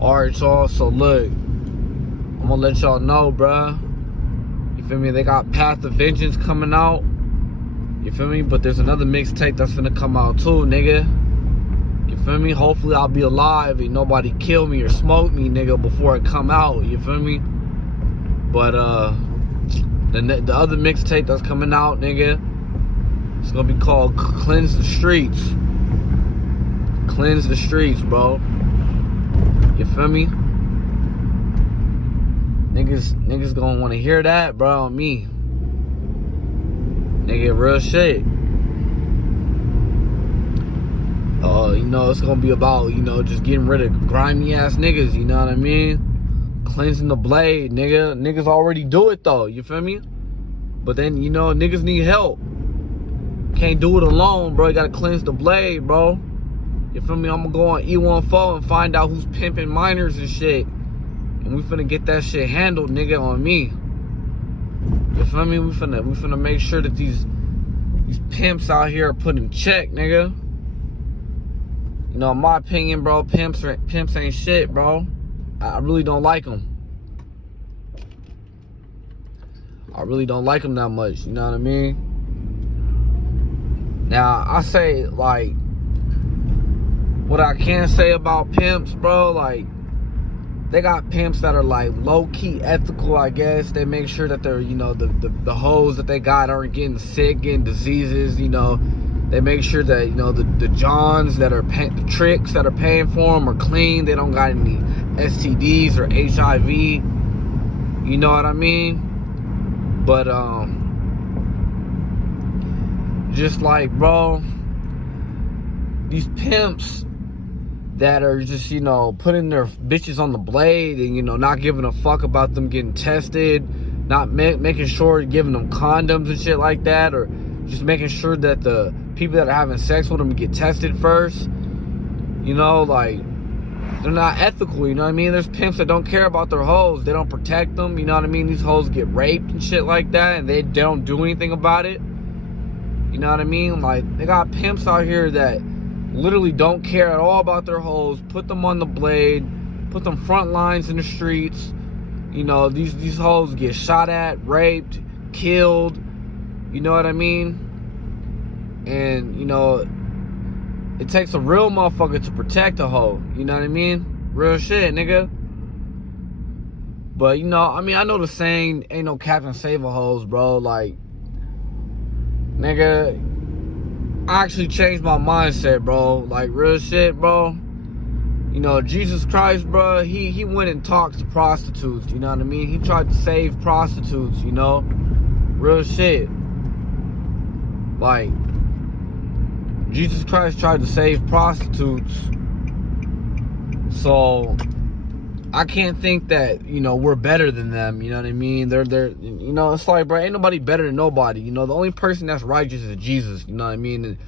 Alright, y'all, so look, I'm gonna let y'all know, bruh. You feel me? They got Path of Vengeance coming out. You feel me? But there's another mixtape that's gonna come out too, nigga. You feel me? Hopefully I'll be alive and nobody kill me or smoke me, nigga, before it come out. You feel me? But the other mixtape that's coming out, nigga, it's gonna be called Cleanse the Streets. Cleanse the Streets, bro. You feel me? Niggas gonna wanna hear that, bro, on me. Nigga, real shit. You know, it's gonna be about, you know, just getting rid of grimy ass niggas, you know what I mean? Cleansing the blade, nigga. Niggas already do it though, you feel me? But then, you know, niggas need help. Can't do it alone, bro. You gotta cleanse the blade, bro. You feel me? I'm gonna go on E14 and find out who's pimping minors and shit. And we finna get that shit handled, nigga, on me. You feel me? We finna make sure that these pimps out here are put in check, nigga. You know, in my opinion, bro, pimps ain't shit, bro. I really don't like them. I really don't like them that much, you know what I mean? Now, I say, like, what I can say about pimps, bro, like, they got pimps that are, like, low-key ethical, I guess. They make sure that they're, you know, the hoes that they got aren't getting sick, getting diseases, you know. They make sure that, you know, the Johns that are the tricks that are paying for them are clean. They don't got any STDs or HIV. You know what I mean? But, just like, bro, these pimps that are just, you know, putting their bitches on the blade and, you know, not giving a fuck about them getting tested, not making sure, giving them condoms and shit like that, or just making sure that the people that are having sex with them get tested first. You know, like, they're not ethical, you know what I mean? There's pimps that don't care about their hoes. They don't protect them, you know what I mean? These hoes get raped and shit like that, and they don't do anything about it. You know what I mean? Like, they got pimps out here that literally don't care at all about their hoes, put them on the blade, put them front lines in the streets. You know, these hoes get shot at, raped, killed. You know what I mean? And, you know, it takes a real motherfucker to protect a hoe. You know what I mean? Real shit, nigga. But, you know, I mean, I know the saying, ain't no captain save a hoes, bro. Like, nigga, I actually changed my mindset, bro. Like, real shit, bro. You know, Jesus Christ, bro, he went and talked to prostitutes, you know what I mean? He tried to save prostitutes, you know? Real shit. Like, Jesus Christ tried to save prostitutes. So, I can't think that, you know, we're better than them, you know what I mean? They're you know, it's like, bro, ain't nobody better than nobody. You know, the only person that's righteous is Jesus, you know what I mean? And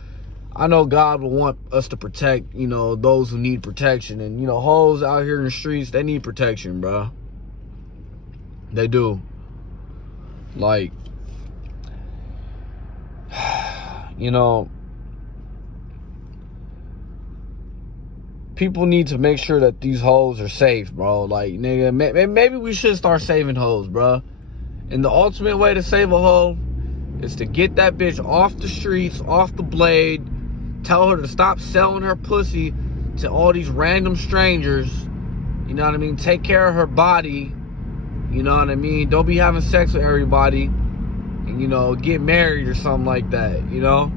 I know God will want us to protect, you know, those who need protection. And, you know, hoes out here in the streets, they need protection, bro. They do. Like, you know, people need to make sure that these hoes are safe, bro. Like, nigga, maybe we should start saving hoes, bro. And the ultimate way to save a hoe is to get that bitch off the streets, off the blade, tell her to stop selling her pussy to all these random strangers. You know what I mean? Take care of her body. You know what I mean? Don't be having sex with everybody. And, you know, get married or something like that, you know?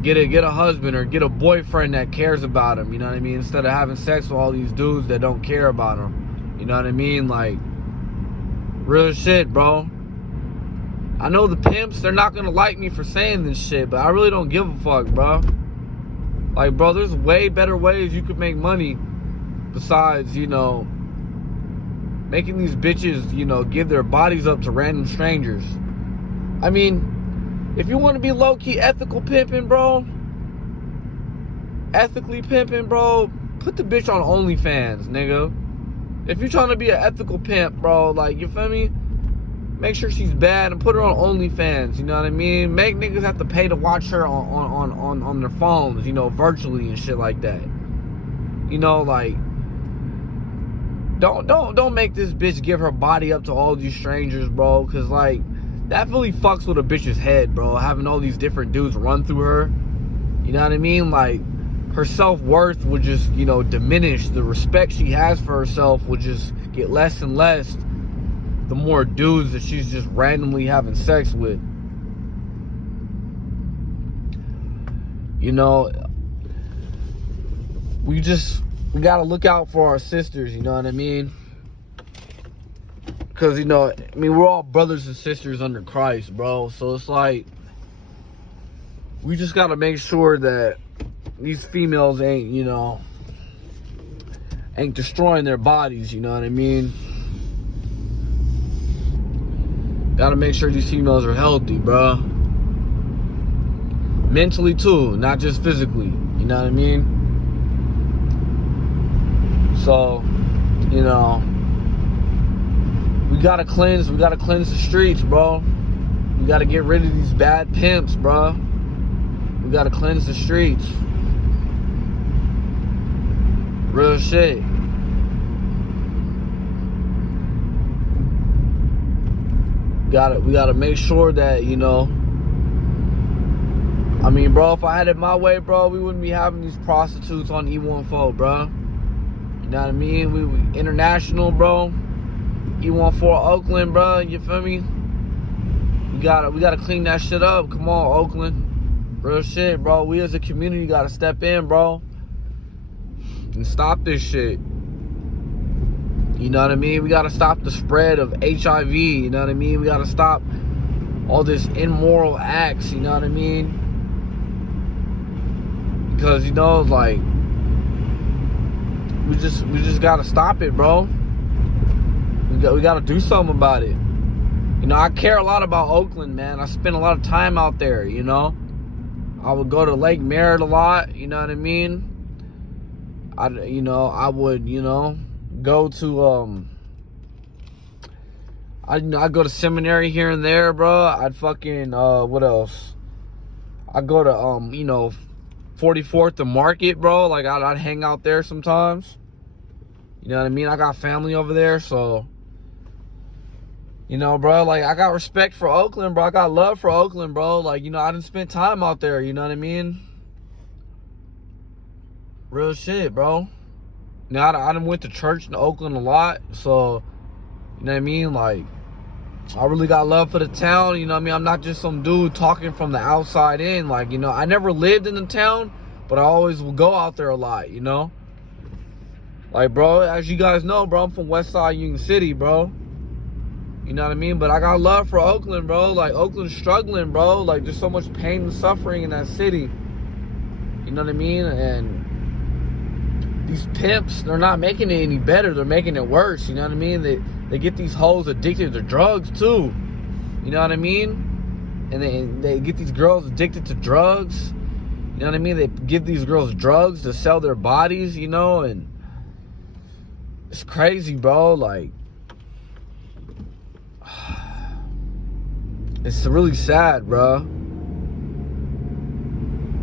Get a husband or get a boyfriend that cares about him, you know what I mean? Instead of having sex with all these dudes that don't care about him. You know what I mean? Like, real shit, bro. I know the pimps, they're not gonna like me for saying this shit, but I really don't give a fuck, bro. Like, bro, there's way better ways you could make money besides, you know, making these bitches, you know, give their bodies up to random strangers. I mean, if you want to be low-key ethical pimping, bro, ethically pimping, bro, put the bitch on OnlyFans, nigga. If you're trying to be an ethical pimp, bro, like, you feel me? Make sure she's bad and put her on OnlyFans, you know what I mean? Make niggas have to pay to watch her on their phones, you know, virtually and shit like that. You know, like, don't make this bitch give her body up to all these strangers, bro. Cause like that really fucks with a bitch's head, bro. Having all these different dudes run through her. You know what I mean? Like her self-worth would just, you know, diminish. The respect she has for herself would just get less and less the more dudes that she's just randomly having sex with. You know, we gotta look out for our sisters, you know what I mean? Because, you know, I mean, we're all brothers and sisters under Christ, bro. So it's like, we just gotta make sure that these females ain't, you know, ain't destroying their bodies, you know what I mean? Gotta make sure these females are healthy, bro. Mentally too, not just physically, you know what I mean? So, you know, we gotta cleanse the streets, bro. We gotta get rid of these bad pimps, bro. We gotta cleanse the streets. Real shit. We gotta make sure that, you know, I mean, bro, if I had it my way, bro, we wouldn't be having these prostitutes on E14, bro. You know what I mean? We international, bro. E14 Oakland, bro. You feel me? We gotta clean that shit up. Come on, Oakland. Real shit, bro. We as a community gotta step in, bro, and stop this shit. You know what I mean? We gotta stop the spread of HIV. You know what I mean? We gotta stop all this immoral acts. You know what I mean? Because, you know, like, we just gotta stop it, bro. We gotta do something about it. You know, I care a lot about Oakland, man. I spend a lot of time out there, you know. I would go to Lake Merritt a lot, you know what I mean? I would go to I'd go to seminary here and there, bro. I'd fucking what else? I'd go to 44th and Market, bro. Like I'd hang out there sometimes. You know what I mean? I got family over there, so you know, bro, like I got respect for Oakland, bro. I got love for Oakland, bro. Like, you know, I done spent time out there, you know what I mean? Real shit, bro. Now I done went to church in Oakland a lot, so you know what I mean? Like, I really got love for the town, you know what I mean? I'm not just some dude talking from the outside in. Like, you know, I never lived in the town, but I always will go out there a lot, you know? Like, bro, as you guys know, bro, I'm from Westside Union City, bro. You know what I mean? But I got love for Oakland, bro. Like, Oakland's struggling, bro. Like, there's so much pain and suffering in that city. You know what I mean? And these pimps, they're not making it any better. They're making it worse. You know what I mean? They get these hoes addicted to drugs, too. You know what I mean? And they get these girls addicted to drugs. You know what I mean? They give these girls drugs to sell their bodies, you know? And it's crazy, bro. Like, it's really sad, bro.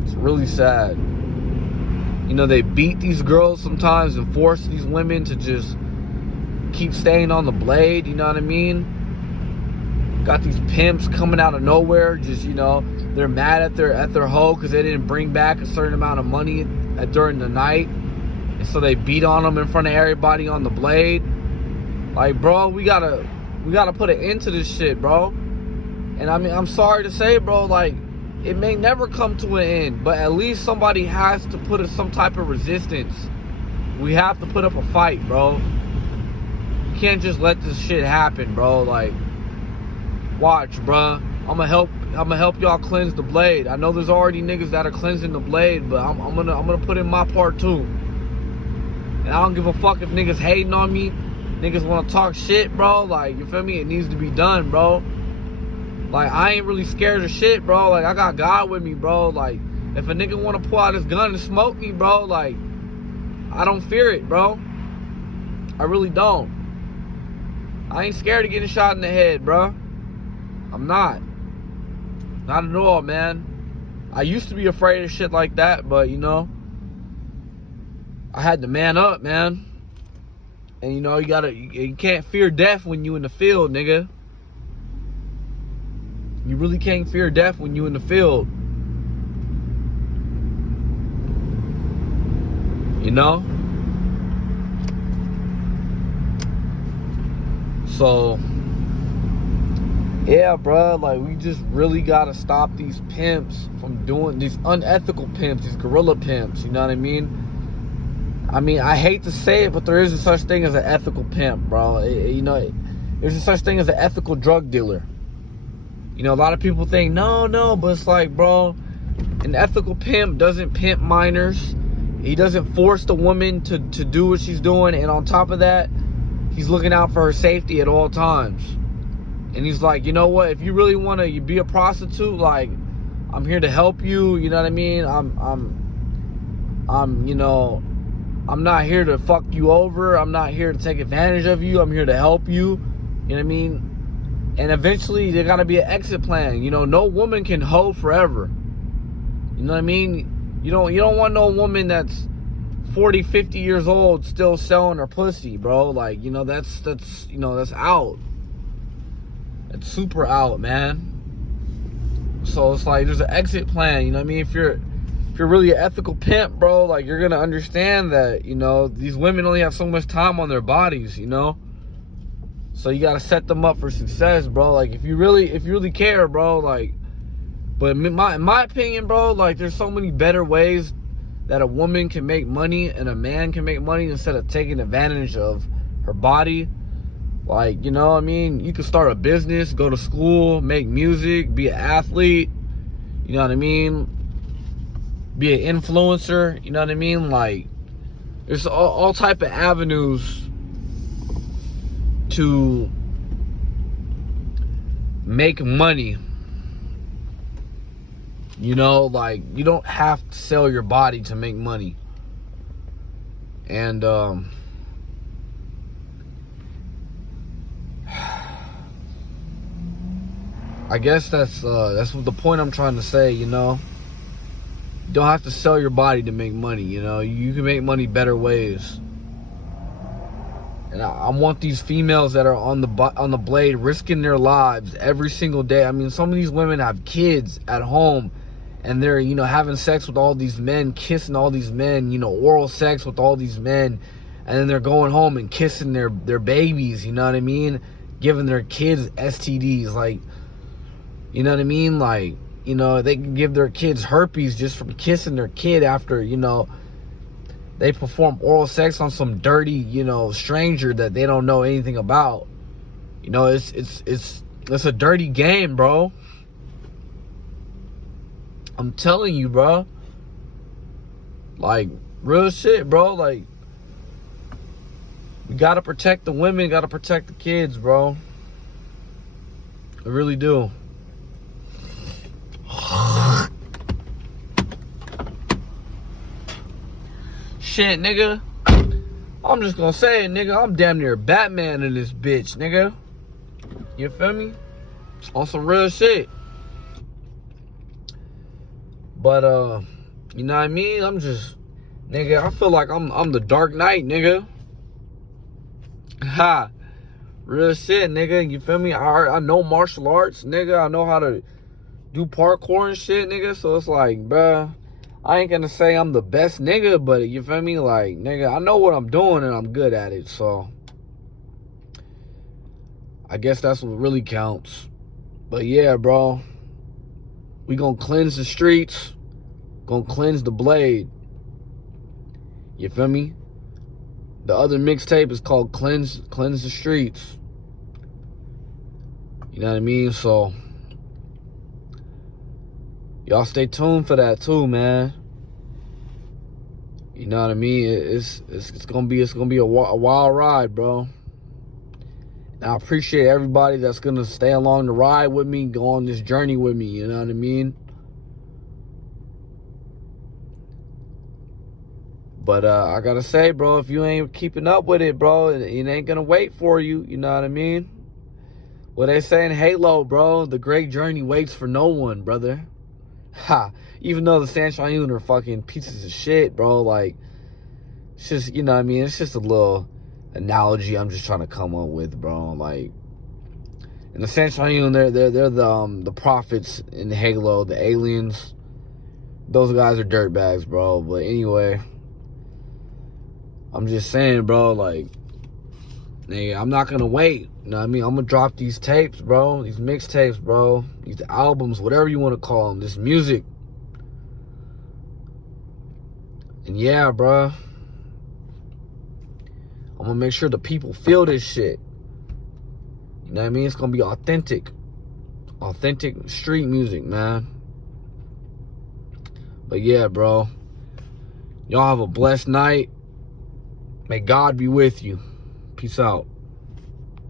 It's really sad. You know, they beat these girls sometimes and force these women to just keep staying on the blade, you know what I mean? Got these pimps coming out of nowhere, just, you know, they're mad at their hoe because they didn't bring back a certain amount of money during the night. And so they beat on them in front of everybody on the blade. Like, bro, we gotta put an end to this shit, bro. And I mean, I'm sorry to say, bro, like, it may never come to an end, but at least somebody has to put some type of resistance. We have to put up a fight, bro. You can't just let this shit happen, bro. Like, watch, bro. I'm gonna help y'all cleanse the blade. I know there's already niggas that are cleansing the blade, but I'm gonna put in my part too. And I don't give a fuck if niggas hating on me. Niggas wanna talk shit, bro. Like, you feel me? It needs to be done, bro. Like, I ain't really scared of shit, bro. Like, I got God with me, bro. Like, if a nigga wanna pull out his gun and smoke me, bro, like, I don't fear it, bro. I really don't. I ain't scared of getting shot in the head, bro. I'm not. Not at all, man. I used to be afraid of shit like that, but, you know, I had to man up, man. And you know, you can't fear death when you in the field, nigga. You really can't fear death when you in the field. You know? So, yeah, bro, like, we just really gotta stop these pimps from doing, these unethical pimps, these gorilla pimps, you know what I mean? I hate to say it, but there is a such thing as an ethical pimp, bro. You know, there's a such thing as an ethical drug dealer. You know, a lot of people think, no, but it's like, bro, an ethical pimp doesn't pimp minors. He doesn't force the woman to do what she's doing, and on top of that, he's looking out for her safety at all times. And he's like, you know what, if you really want to be a prostitute, like, I'm here to help you, you know what I mean? You know, I'm not here to fuck you over. I'm not here to take advantage of you. I'm here to help you. You know what I mean? And eventually, there got to be an exit plan. You know, no woman can hoe forever. You know what I mean? You don't want no woman that's 40, 50 years old still selling her pussy, bro. Like, you know, that's out. It's super out, man. So it's like there's an exit plan, you know what I mean? If you're really an ethical pimp, bro, like, you're gonna understand that, you know, these women only have so much time on their bodies, you know? So you gotta set them up for success, bro. Like, if you really care, bro, like, but in my opinion, bro, like, there's so many better ways that a woman can make money and a man can make money instead of taking advantage of her body. Like, you know what I mean? You could start a business, go to school, make music, be an athlete, you know what I mean? Be an influencer, you know what I mean? Like, there's all type of avenues to make money. You know, like, you don't have to sell your body to make money. And I guess that's what the point I'm trying to say, you know. You don't have to sell your body to make money, you know. You can make money better ways. And I want these females that are on the blade risking their lives every single day. I mean, some of these women have kids at home and they're, you know, having sex with all these men, kissing all these men, you know, oral sex with all these men, and then they're going home and kissing their babies, you know what I mean? Giving their kids STDs, like, you know what I mean? Like, you know, they can give their kids herpes just from kissing their kid after, you know, they perform oral sex on some dirty, you know, stranger that they don't know anything about. You know, it's a dirty game, bro. I'm telling you, bro. Like, real shit, bro. Like, we gotta protect the women, gotta protect the kids, bro. I really do. Shit, nigga. I'm just gonna say it, nigga. I'm damn near Batman in this bitch, nigga. You feel me? On some real shit. But, you know what I mean? I'm just, nigga, I feel like I'm the Dark Knight, nigga. Ha. Real shit, nigga. You feel me? I know martial arts, nigga. I know how to do parkour and shit, nigga. So it's like, bruh, I ain't gonna say I'm the best nigga, but you feel me? Like, nigga, I know what I'm doing and I'm good at it. So I guess that's what really counts. But yeah, bro, we gonna cleanse the streets, gonna cleanse the blade. You feel me? The other mixtape is called Cleanse the Streets. You know what I mean? So y'all stay tuned for that too, man. You know what I mean? It's gonna be a wild ride, bro. And I appreciate everybody that's gonna stay along the ride with me, go on this journey with me. You know what I mean? But I gotta say, bro, if you ain't keeping up with it, bro, it ain't gonna wait for you. You know what I mean? What they say in Halo, bro, the great journey waits for no one, brother. Ha. Even though the Sunshine are fucking pieces of shit, bro, like, it's just, you know what I mean? It's just a little analogy I'm just trying to come up with, bro. Like, in the sense, you know, they're the prophets in Halo, the aliens. Those guys are dirtbags, bro. But anyway, I'm just saying, bro, like, nigga, I'm not gonna wait. You know what I mean? I'm gonna drop these tapes, bro. These mixtapes, bro. These albums, whatever you want to call them. This music. And yeah, bro. I'm gonna make sure the people feel this shit. You know what I mean? It's gonna be authentic. Authentic street music, man. But yeah, bro. Y'all have a blessed night. May God be with you. Peace out.